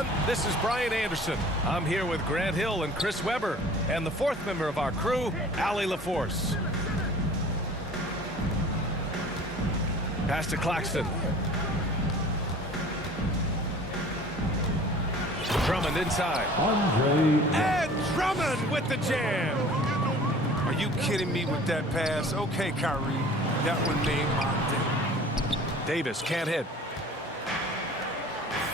everyone. This is Brian Anderson. I'm here with Grant Hill and Chris Webber, and the fourth member of our crew, Allie LaForce. Pass to Claxton. Drummond inside. And Drummond with the jam. Are you kidding me with that pass? Okay, Kyrie. That one made my day. Davis can't hit.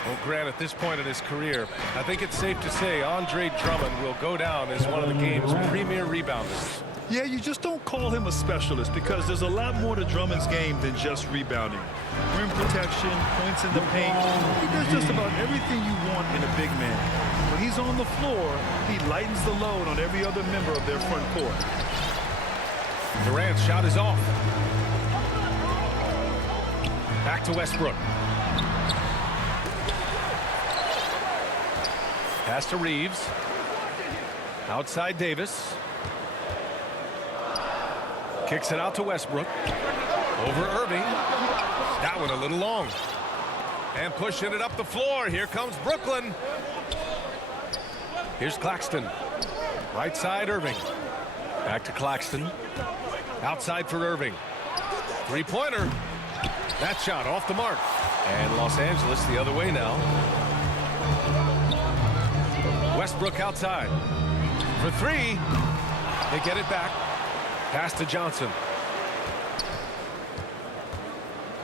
Well, Grant, at this point in his career, I think it's safe to say Andre Drummond will go down as one of the game's premier rebounders. Yeah, you just don't call him a specialist because there's a lot more to Drummond's game than just rebounding. Rim protection, points in the paint. He does just about everything you want in a big man. When he's on the floor, he lightens the load on every other member of their front court. Durant's shot is off. Back to Westbrook. Pass to Reeves. Outside Davis. Kicks it out to Westbrook. Over Irving. That one a little long. And pushing it up the floor. Here comes Brooklyn. Here's Claxton. Right side Irving. Back to Claxton. Outside for Irving. Three-pointer. That shot off the mark. And Los Angeles the other way now. Westbrook outside. For three. They get it back. Pass to Johnson.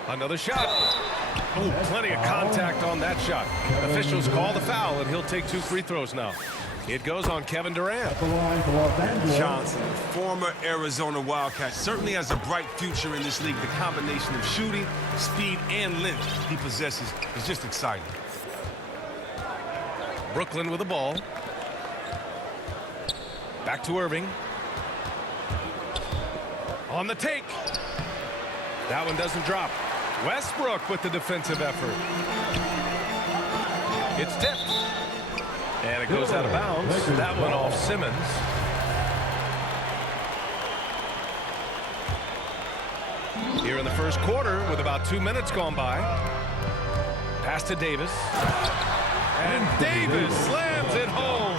Another shot. Oh, plenty of contact on that shot. Officials call the foul, and he'll take 2 free throws now. It goes on Kevin Durant. Johnson, former Arizona Wildcat, certainly has a bright future in this league. The combination of shooting, speed, and length he possesses is just exciting. Brooklyn with the ball. Back to Irving. On the take. That one doesn't drop. Westbrook with the defensive effort. It's tipped. And it goes out of bounds. That one off Simmons. Here in the first quarter with about 2 minutes gone by. Pass to Davis. And Davis slams it home.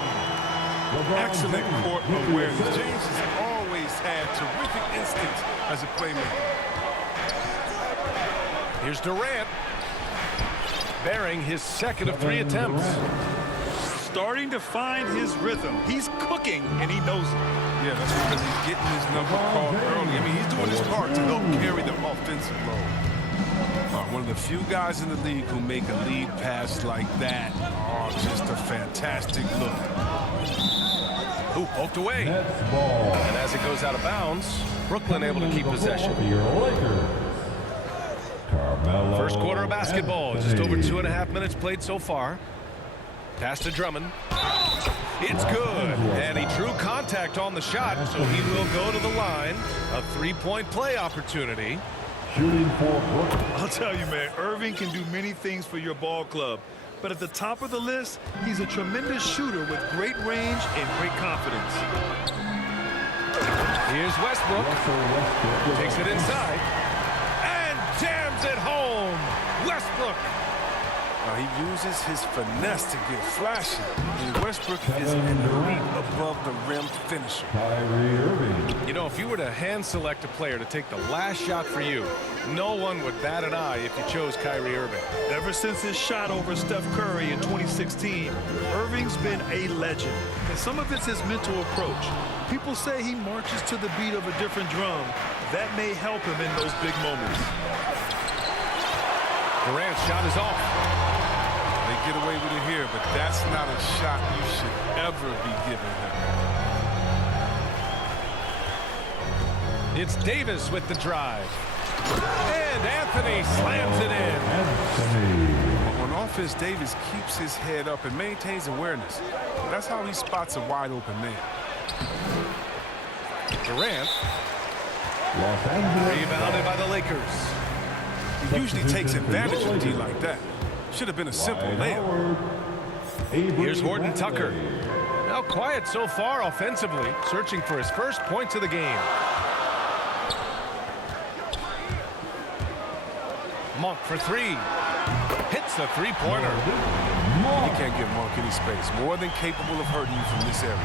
Excellent court awareness. James has always had terrific instincts as a playmaker. Here's Durant. Bearing his second of 3 attempts. Starting to find his rhythm. He's cooking, and he knows it. Yeah, that's because he's getting his number called early. I mean, he's doing his part to help carry the offensive load. One of the few guys in the league who make a lead pass like that. Oh, just a fantastic look. Ooh, poked away. And as it goes out of bounds, Brooklyn able to keep possession. First quarter of basketball. Just over 2.5 minutes played so far. Pass to Drummond. It's good. And he drew contact on the shot, so he will go to the line. A 3-point play opportunity. I'll tell you, man, Irving can do many things for your ball club. But at the top of the list, he's a tremendous shooter with great range and great confidence. Here's Westbrook. Takes it inside. And jams it home. Westbrook. He uses his finesse to get flashy. And Westbrook is an elite above-the-rim finisher. You know, if you were to hand select a player to take the last shot for you, no one would bat an eye if you chose Kyrie Irving. Ever since his shot over Steph Curry in 2016, Irving's been a legend. And some of it's his mental approach. People say he marches to the beat of a different drum. That may help him in those big moments. Durant's shot is off. They get away with it here, but that's not a shot you should ever be giving him. It's Davis with the drive. And Anthony slams it in. On offense, Davis keeps his head up and maintains awareness. That's how he spots a wide-open man. Durant. Rebounded by the Lakers. He usually takes advantage of D like that. Should have been a simple layup. Here's Horton Tucker. Now quiet so far offensively, searching for his first points of the game. Monk for 3. Hits the 3-pointer. He can't give Monk any space. More than capable of hurting you from this area.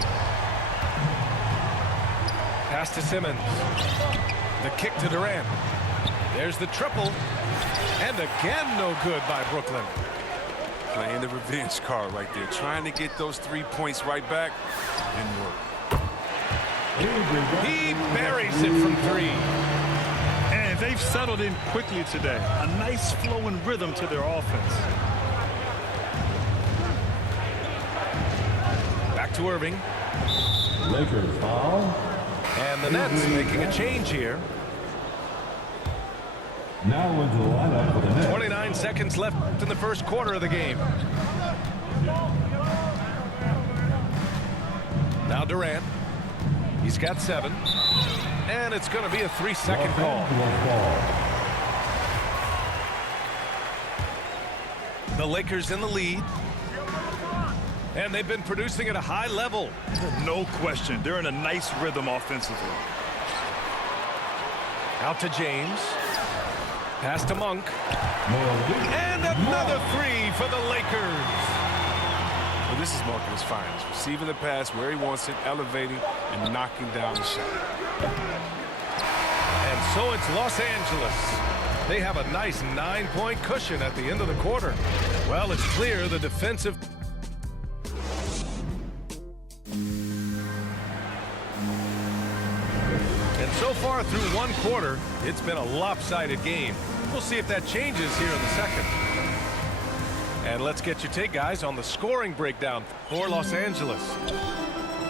Pass to Simmons. The kick to Durant. There's the triple. And again, no good by Brooklyn. Playing the revenge card right there. Trying to get those 3 points right back. Didn't work. He buries it from 3. And they've settled in quickly today. A nice flow and rhythm to their offense. Back to Irving. Lakers foul. And the Nets making a change here. Now into the lineup for the Nets. 29 seconds left in the first quarter of the game. Now Durant. He's got 7. And it's going to be a 3-second call. The Lakers in the lead. And they've been producing at a high level. No question. They're in a nice rhythm offensively. Out to James. Pass to Monk. And another 3 for the Lakers. Well, this is Monk at his finest. Receiving the pass where he wants it, elevating, and knocking down the shot. And so it's Los Angeles. They have a nice 9-point cushion at the end of the quarter. Well, it's clear the defensive... And so far through one quarter, it's been a lopsided game. We'll see if that changes here in the second. And let's get your take, guys, on the scoring breakdown for Los Angeles.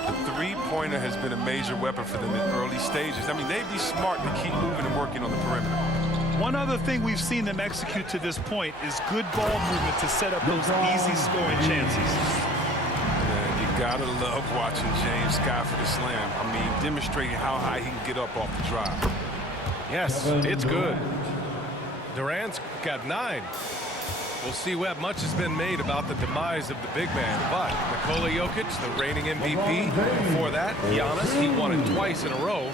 The three-pointer has been a major weapon for them in early stages. I mean, they'd be smart to keep moving and working on the perimeter. One other thing we've seen them execute to this point is good ball movement to set up those easy scoring chances. And you gotta love watching James Scott for the slam. I mean, demonstrating how high he can get up off the drive. Yes, it's good. Durant's got 9. We'll see what much has been made about the demise of the big man. But Nikola Jokic, the reigning MVP. Before that, Giannis, he won it twice in a row.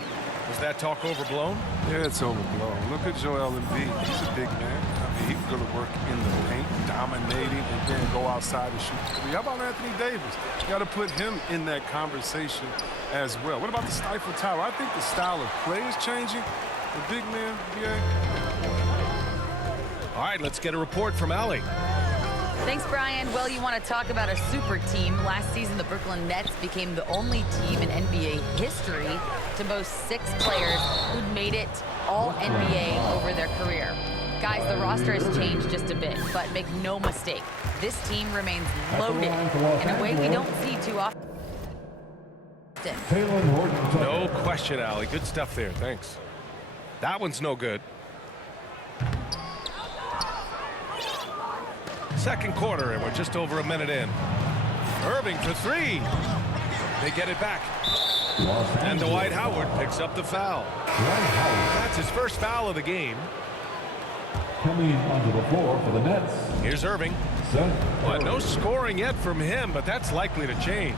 Was that talk overblown? Yeah, it's overblown. Look at Joel Embiid. He's a big man. I mean, he can go to work in the paint, dominating, and then go outside and shoot the 3. How about Anthony Davis? You got to put him in that conversation as well. What about the Stifle Tower? I think the style of play is changing. The big man, yeah. All right, let's get a report from Allie. Thanks, Brian. Well, you want to talk about a super team. Last season, the Brooklyn Nets became the only team in NBA history to boast 6 players who'd made it all NBA over their career. Guys, the roster has changed just a bit, but make no mistake, this team remains loaded in a way we don't see too often. No question, Allie. Good stuff there. Thanks. That one's no good. Second quarter, and we're just over a minute in. Irving for 3. They get it back. And Dwight Howard picks up the foul. That's his first foul of the game. Coming onto the floor for the Nets. Here's Irving. Well, no scoring yet from him, but that's likely to change.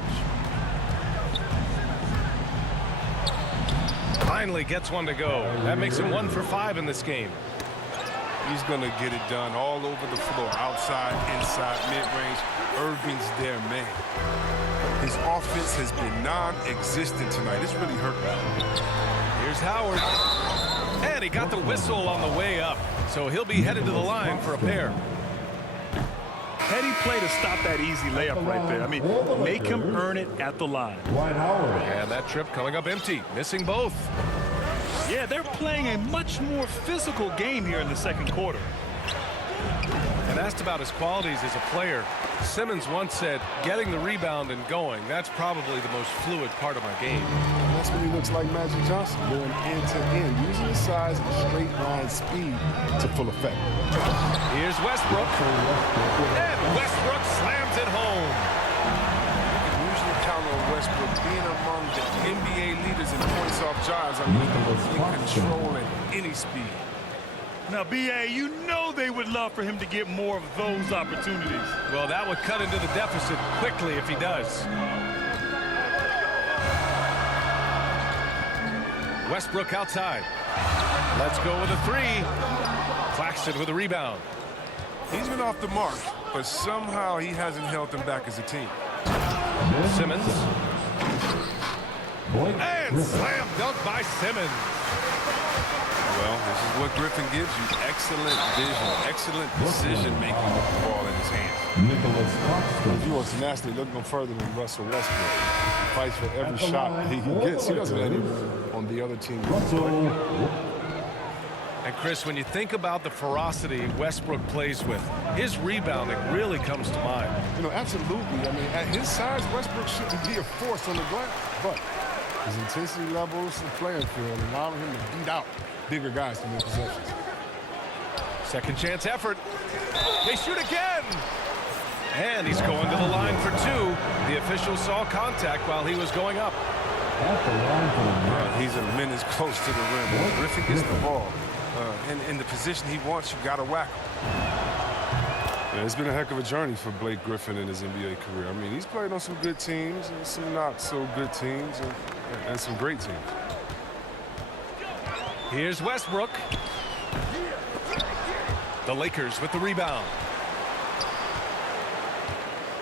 Finally gets one to go. That makes him 1 for 5 in this game. He's going to get it done all over the floor, outside, inside, mid-range. Irving's their man. His offense has been non-existent tonight. It's really hurt me. Here's Howard. And he got the whistle on the way up. So he'll be headed to the line for a pair. Heady play to stop that easy layup right there. I mean, make him earn it at the line. Dwight Howard. And that trip coming up empty, missing both. Yeah, they're playing a much more physical game here in the second quarter. And asked about his qualities as a player, Simmons once said, getting the rebound and going, that's probably the most fluid part of my game. That's when he looks like Magic Johnson, going end to end, using his size and straight line speed to full effect. Here's Westbrook. And Westbrook slams it home. You can usually count on Westbrook being among the NBA leaders in points off drives. I mean, in control at any speed. Now, B.A., you know they would love for him to get more of those opportunities. Well, that would cut into the deficit quickly if he does. Westbrook outside. Let's go with a 3. Claxton with a rebound. He's been off the mark. but somehow he hasn't held them back as a team. Simmons. Blake And Griffin. slam dunk by Simmons. Well, this is what Griffin gives you. Excellent vision, excellent decision-making with the ball in his hands. Nicholas Claxton. He wants tenacity. Look no further than Russell Westbrook. Fights for every shot he gets. He doesn't let any on the other team. Russell. And Chris, when you think about the ferocity Westbrook plays with, his rebounding really comes to mind. You know, absolutely. I mean, at his size, Westbrook shouldn't be a force on the glass. But his intensity levels, the playing field, allowing him to beat out bigger guys to win possessions. Second chance effort. They shoot again. And he's going to the line for two. The official saw contact while he was going up. At the line for the Nets. He's a minute close to the rim. When Griffin gets the ball in the position he wants, you got to whack him. Yeah, it's been a heck of a journey for Blake Griffin in his NBA career. I mean, he's played on some good teams and some not so good teams and some great teams. Here's Westbrook. The Lakers with the rebound.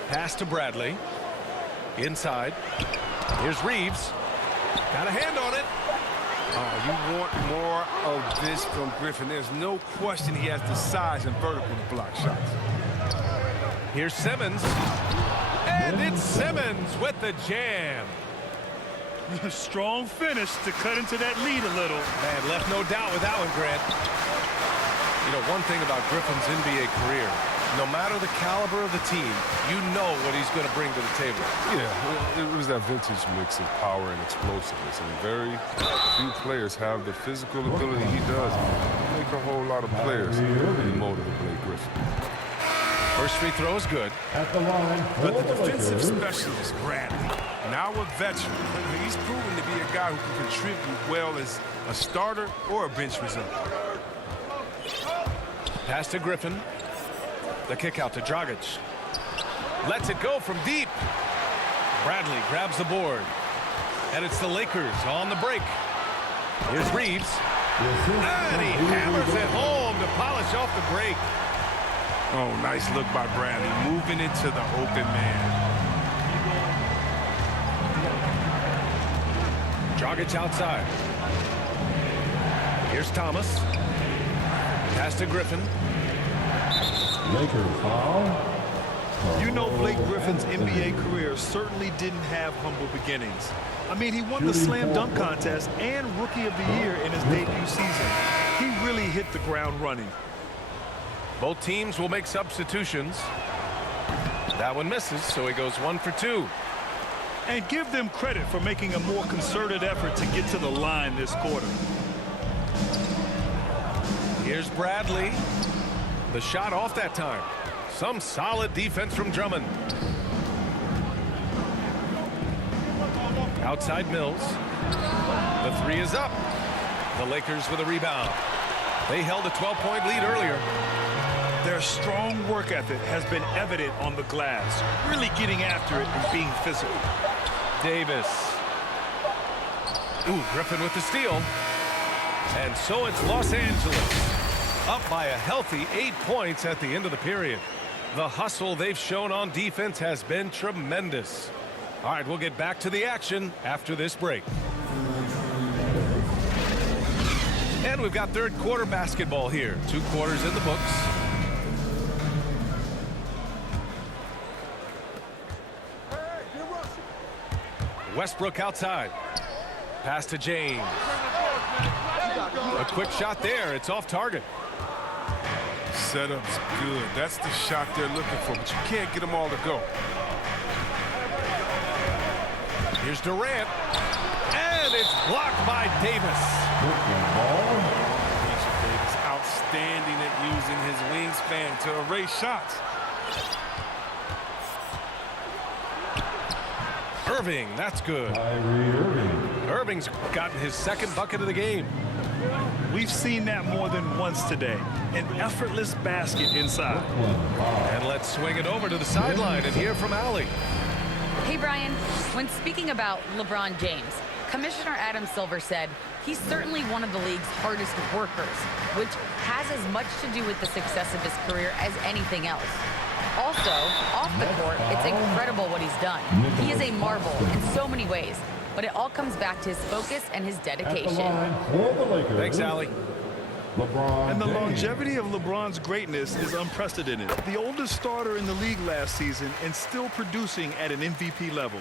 Pass to Bradley. Inside. Here's Reeves. Got a hand on it. You want more of this from Griffin. There's no question he has the size and vertical to block shots. Here's Simmons. And it's Simmons with the jam. Strong finish to cut into that lead a little. Man, left no doubt with that one, Grant. You know, one thing about Griffin's NBA career, no matter the caliber of the team, you know what he's going to bring to the table. Yeah, it was that vintage mix of power and explosiveness. And very few players have the physical ability he does. Make a whole lot of players mold of Blake Griffin. First free throw is good. At the line for But the the defensive Lakers. specialist, Bradley, now a veteran, he's proven to be a guy who can contribute well as a starter or a bench reserve. Pass to Griffin. The kick out to Dragic. Lets it go from deep. Bradley grabs the board. And it's the Lakers on the break. Here's Reeves. And he hammers it home to polish off the break. Oh, nice look by Bradley, moving into the open man. Dragic outside. Here's Thomas. Pass to Griffin. Lakers foul. You know, Blake Griffin's NBA career certainly didn't have humble beginnings. I mean, he won the slam dunk contest and Rookie of the Year in his debut season. He really hit the ground running. Both teams will make substitutions. That one misses, so he goes 1 for 2. And give them credit for making a more concerted effort to get to the line this quarter. Here's Bradley. The shot off that time. Some solid defense from Drummond. Outside Mills. The three is up. The Lakers with a rebound. They held a 12-point lead earlier. Their strong work ethic has been evident on the glass, really getting after it and being physical. Davis. Ooh, Griffin with the steal. And so it's Los Angeles. Up by a healthy 8 points at the end of the period. The hustle they've shown on defense has been tremendous. All right, we'll get back to the action after this break. And we've got third quarter basketball here. 2 quarters in the books. Westbrook outside. Pass to James. A quick shot there. It's off target. Setup's good. That's the shot they're looking for, but you can't get them all to go. Here's Durant. And it's blocked by Davis. Davis outstanding at using his wingspan to erase shots. Irving, that's good. Kyrie Irving. Irving's gotten his second bucket of the game. We've seen that more than once today. An effortless basket inside. And let's swing it over to the sideline and hear from Allie. Hey, Brian. When speaking about LeBron James, Commissioner Adam Silver said he's certainly one of the league's hardest workers, which has as much to do with the success of his career as anything else. Also, off the court, it's incredible what he's done. He is a marvel in so many ways, but it all comes back to his focus and his At the dedication. line for the Lakers. Thanks, Allie. LeBron And the James. longevity of LeBron's greatness is unprecedented. The oldest starter in the league last season and still producing at an MVP level.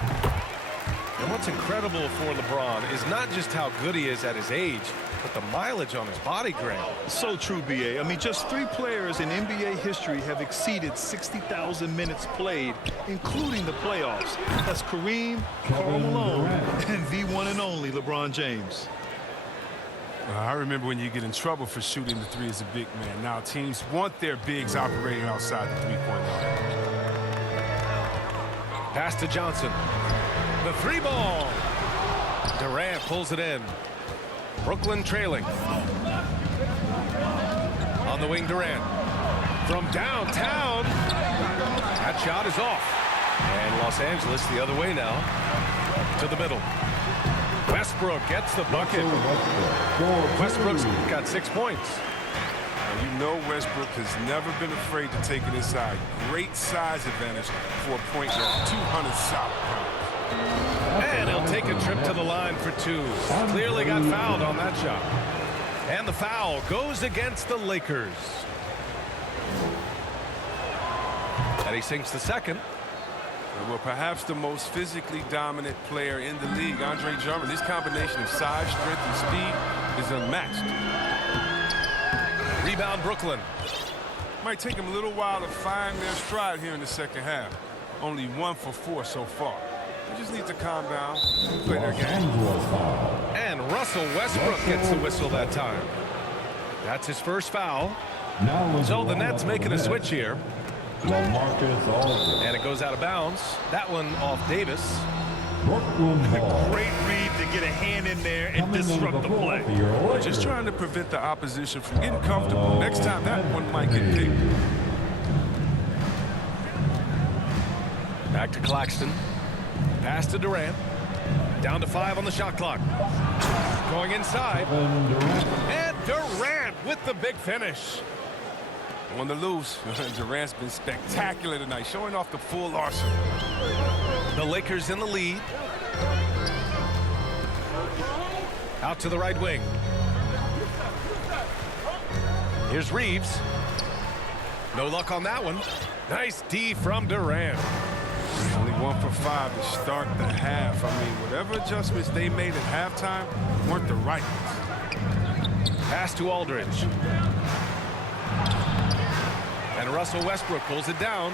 And what's incredible for LeBron is not just how good he is at his age, but the mileage on his body, Greg. So true, B.A. I mean, just 3 players in NBA history have exceeded 60,000 minutes played, including the playoffs. That's Kareem, Karl Malone, and the one and only LeBron James. I remember when you get in trouble for shooting the 3 as a big man. Now teams want their bigs operating outside the 3-point line. Pass to Johnson. The 3 ball. Durant pulls it in. Brooklyn trailing. On the wing, Durant. From downtown. That shot is off. And Los Angeles the other way now. To the middle. Westbrook gets the bucket. Westbrook's got 6 points. And you know Westbrook has never been afraid to take it inside. Great size advantage for a point guard. 200 solid pounds. And he'll take a trip to the line for 2. Clearly got fouled on that shot. And the foul goes against the Lakers. And he sinks the second. Well, perhaps the most physically dominant player in the league, Andre Drummond. This combination of size, strength, and speed is unmatched. Rebound, Brooklyn. Might take him a little while to find their stride here in the second half. Only 1 for 4 so far. They just need to calm down and play their Los game. Angeles foul. And Russell Westbrook gets the whistle that time. That's his first foul. Now in So the lineup Nets for making a Nets, switch here. LaMarcus Aldridge. And it goes out of bounds. That one off Davis. Brooklyn ball. Great read to get a hand in there and Coming under disrupt the ball play. for your Lakers. Just trying to prevent the opposition from getting comfortable. Next time, that one might get picked. Back to Claxton. Pass to Durant. Down to 5 on the shot clock. Going inside. Kevin Durant. And Durant with the big finish. On the loose, Durant's been spectacular tonight, showing off the full arsenal. The Lakers in the lead. Out to the right wing. Here's Reeves. No luck on that one. Nice D from Durant. Only 1 for 5 to start the half. I mean, whatever adjustments they made at halftime weren't the right ones. Pass to Aldridge. And Russell Westbrook pulls it down.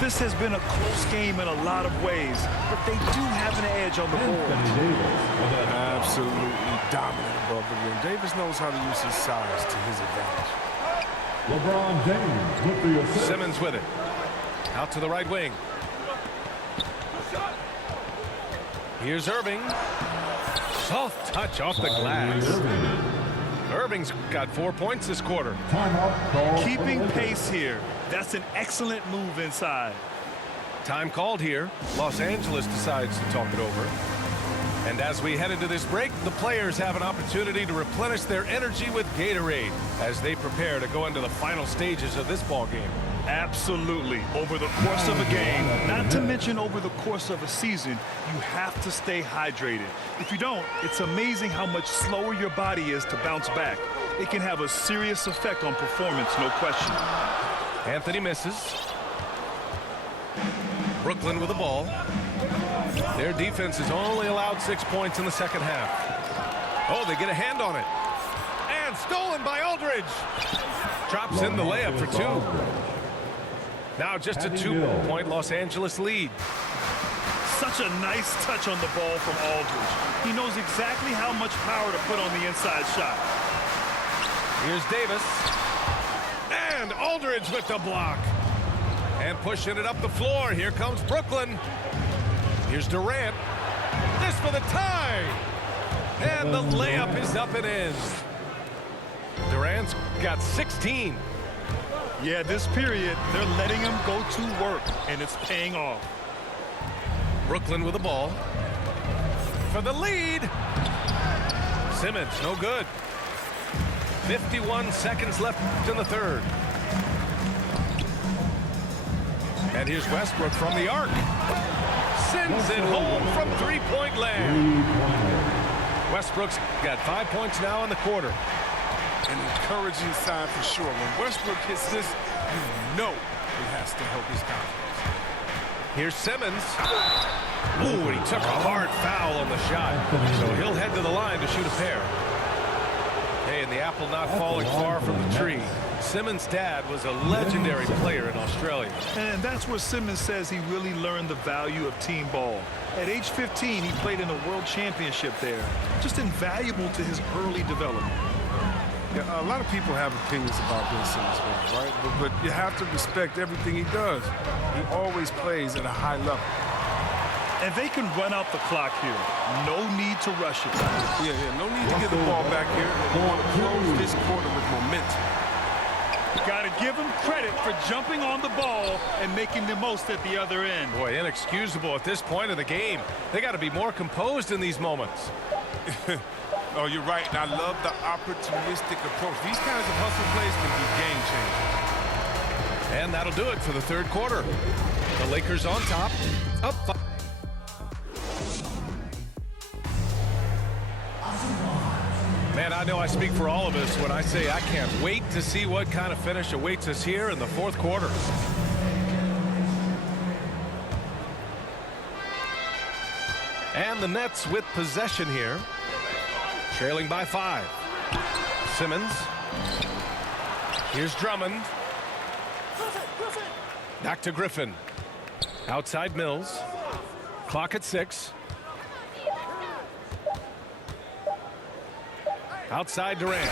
This has been a close game in a lot of ways, but they do have an edge on the board. Anthony Davis with a Absolutely dominant above the rim. Davis knows how to use his size to his advantage. LeBron James with the assist. Simmons with it. Out to the right wing. Here's Irving. Soft touch off the glass. Irving's got 4 points this quarter. Timeout call for Keeping the Lakers. pace here. That's an excellent move inside. Time called here. Los Angeles decides to talk it over. And as we head into this break, the players have an opportunity to replenish their energy with Gatorade as they prepare to go into the final stages of this ball game. Absolutely. Over the course of a game, not to mention over the course of a season, you have to stay hydrated. If you don't, it's amazing how much slower your body is to bounce back. It can have a serious effect on performance, no question. Anthony misses. Brooklyn with the ball. Their defense has only allowed 6 points in the second half. Oh, they get a hand on it. And stolen by Aldridge. Drops in the layup for 2. Now just a 2-point Los Angeles lead. Such a nice touch on the ball from Aldridge. He knows exactly how much power to put on the inside shot. Here's Davis. And Aldridge with the block. And pushing it up the floor. Here comes Brooklyn. Here's Durant. This for the tie. And the layup is up and in. Durant's got 16. Yeah, this period, they're letting him go to work, and it's paying off. Brooklyn with the ball. For the lead. Simmons, no good. 51 seconds left in the third. And here's Westbrook from the arc. Sends it home from three-point land. Westbrook's got 5 points now in the quarter. An encouraging sign for sure. When Westbrook hits this, you know it has to help his confidence. Here's Simmons. Ooh, and he took a hard foul on the shot. So he'll head to the line to shoot a pair. Hey, and the apple not falling far from the tree. Simmons' dad was a legendary player in Australia. And that's where Simmons says he really learned the value of team ball. At age 15, he played in a world championship there. Just invaluable to his early development. Yeah, a lot of people have opinions about Ben Simmons, right? But you have to respect everything he does. He always plays at a high level. And they can run out the clock here. No need to rush it. Yeah, no need to get the ball back here. They want to close this quarter with momentum. Got to give him credit for jumping on the ball and making the most at the other end. Boy, inexcusable at this point of the game. They got to be more composed in these moments. Oh, you're right, and I love the opportunistic approach. These kinds of hustle plays can be game-changing. And that'll do it for the third quarter. The Lakers on top, up 5. Man, I know I speak for all of us when I say I can't wait to see what kind of finish awaits us here in the fourth quarter. And the Nets with possession here. Trailing by 5. Simmons. Here's Drummond. Back to Griffin. Outside Mills. Clock at 6. Outside Durant.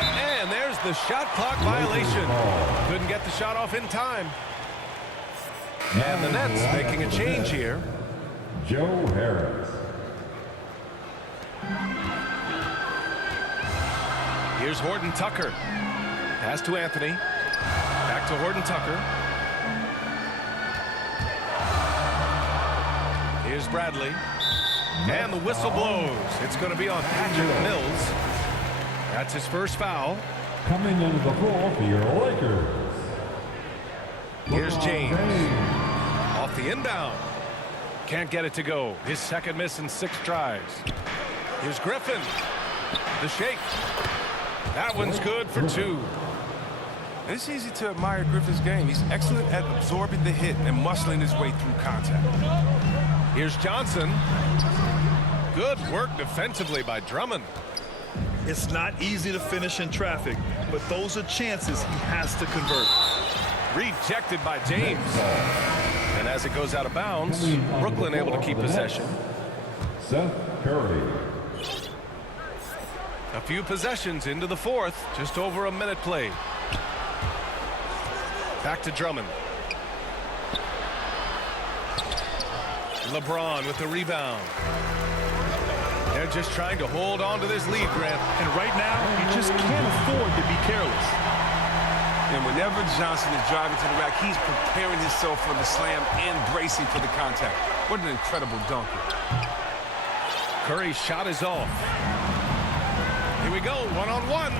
And there's the shot clock violation. Couldn't get the shot off in time. And the Nets making a change here. Joe Harris. Here's Horton Tucker. Pass to Anthony. Back to Horton Tucker. Here's Bradley. And the whistle blows. It's going to be on Patrick Mills. That's his first foul. Coming into the floor for your Lakers. Here's James. Off the inbound. Can't get it to go. His second miss in 6 tries. Here's Griffin. The shake. That one's good for 2. It's easy to admire Griffin's game. He's excellent at absorbing the hit and muscling his way through contact. Here's Johnson. Good work defensively by Drummond. It's not easy to finish in traffic, but those are chances he has to convert. Rejected by James. And as it goes out of bounds, Brooklyn able to keep possession. Seth Curry. A few possessions into the fourth, just over a minute played. Back to Drummond. LeBron with the rebound. They're just trying to hold on to this lead, Grant. And right now, you just can't afford to be careless. And whenever Johnson is driving to the rack, he's preparing himself for the slam and bracing for the contact. What an incredible dunker. Curry's shot is off. Here we go, one-on-one.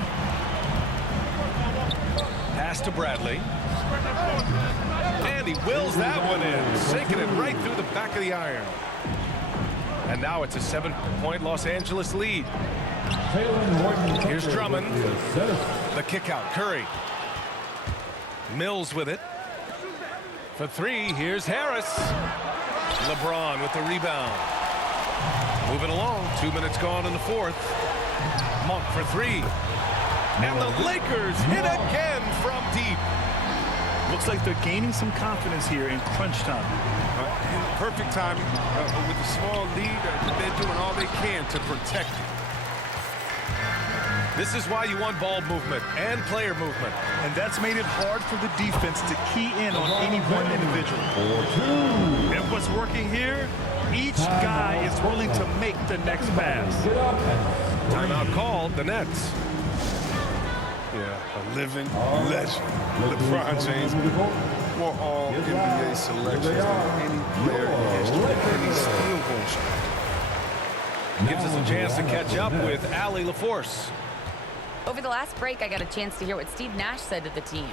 Pass to Bradley. And he wills that one in, sinking it right through the back of the iron. And now it's a 7-point Los Angeles lead. Here's Drummond. The kick out, Curry. Mills with it. For 3, here's Harris. LeBron with the rebound. Moving along, 2 minutes gone in the fourth. Monk for 3. And the Lakers hit again from deep. Looks like they're gaining some confidence here in crunch time. Perfect timing. With a small lead, they're doing all they can to protect it. This is why you want ball movement and player movement. And that's made it hard for the defense to key in on any one individual. And what's working here? Each guy is willing to make the next pass. Timeout called, the Nets. Yeah, a living legend. LeBron James, more all NBA selections than any player in history. And he's still going strong. Gives us a chance to catch up with Allie LaForce. Over the last break, I got a chance to hear what Steve Nash said to the team.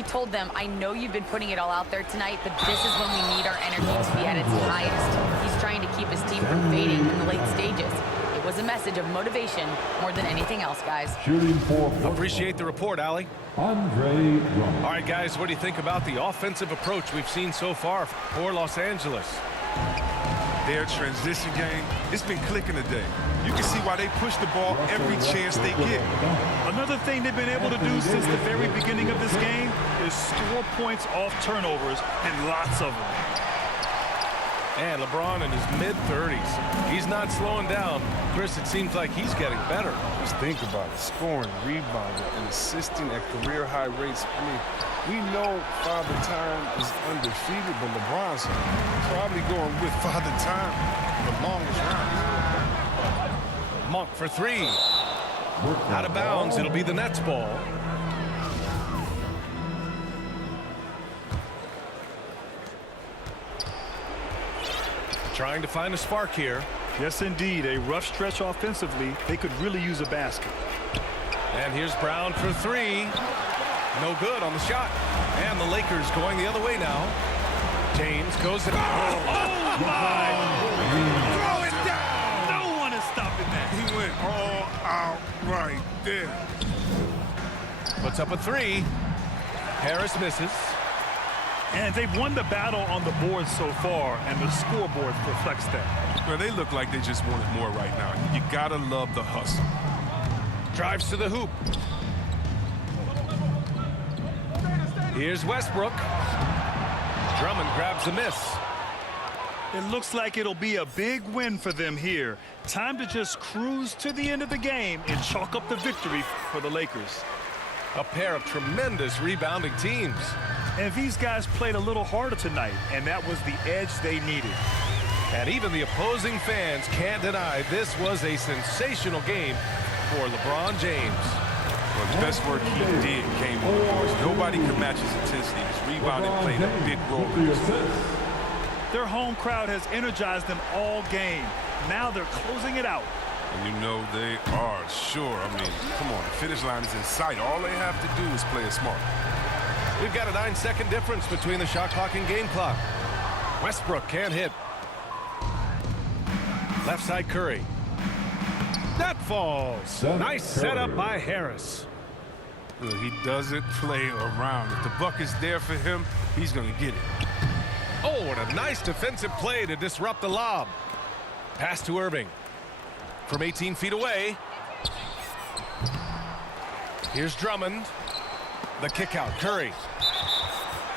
He told them, I know you've been putting it all out there tonight, but this is when we need our energy to be at its highest. He's trying to keep his team from fading in the late stages. It was a message of motivation more than anything else, guys. Shooting for Appreciate the report, Allie. Andre Drummond. All right, guys, what do you think about the offensive approach we've seen so far for Los Angeles? Their transition game, it's been clicking today. You can see why they push the ball every chance they get. Another thing they've been able to do since the very beginning of this game is score points off turnovers, and lots of them. And LeBron in his mid-30s. He's not slowing down. Chris, it seems like he's getting better. Just think about it. Scoring, rebounding, and assisting at career high rates. I mean, we know Father Time is undefeated, but LeBron's probably going with Father Time the longest round. Monk for three. Out of bounds. It'll be the Nets ball. Trying to find a spark here. Yes, indeed. A rough stretch offensively. They could really use a basket. And here's Brown for three. No good on the shot. And the Lakers going the other way now. James goes in. Oh, my! Throw it down! No one is stopping that. He went all out right there. Puts up a three. Harris misses. And they've won the battle on the board so far, and the scoreboard reflects that. Well, they look like they just want it more right now. You gotta love the hustle. Drives to the hoop. Here's Westbrook. Drummond grabs a miss. It looks like it'll be a big win for them here. Time to just cruise to the end of the game and chalk up the victory for the Lakers. A pair of tremendous rebounding teams. And these guys played a little harder tonight, and that was the edge they needed. And even the opposing fans can't deny this was a sensational game for LeBron James. Well, the best work he did came on the boards. Nobody could match his intensity. His rebounding played a big role in this. Their home crowd has energized them all game. Now they're closing it out. And you know they are sure. I mean, come on, the finish line is in sight. All they have to do is play it smart. We've got a 9-second difference between the shot clock and game clock. Westbrook can't hit. Left side Curry. That falls. Nice setup by Harris. Well, he doesn't play around. If the buck is there for him, he's going to get it. Oh, what a nice defensive play to disrupt the lob. Pass to Irving. From 18 feet away. Here's Drummond. The kick out, Curry.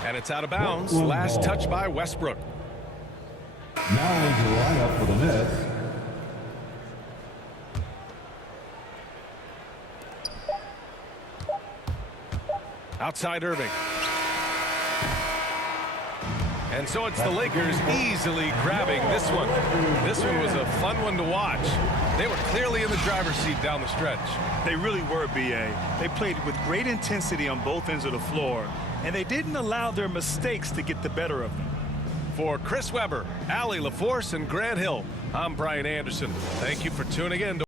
And it's out of bounds. Last touch by Westbrook. Now into the lineup for the Nets. Outside Irving. And so it's the Lakers easily grabbing this one. This one was a fun one to watch. They were clearly in the driver's seat down the stretch. They really were, B.A. They played with great intensity on both ends of the floor, and they didn't allow their mistakes to get the better of them. For Chris Webber, Allie LaForce, and Grant Hill, I'm Brian Anderson. Thank you for tuning in to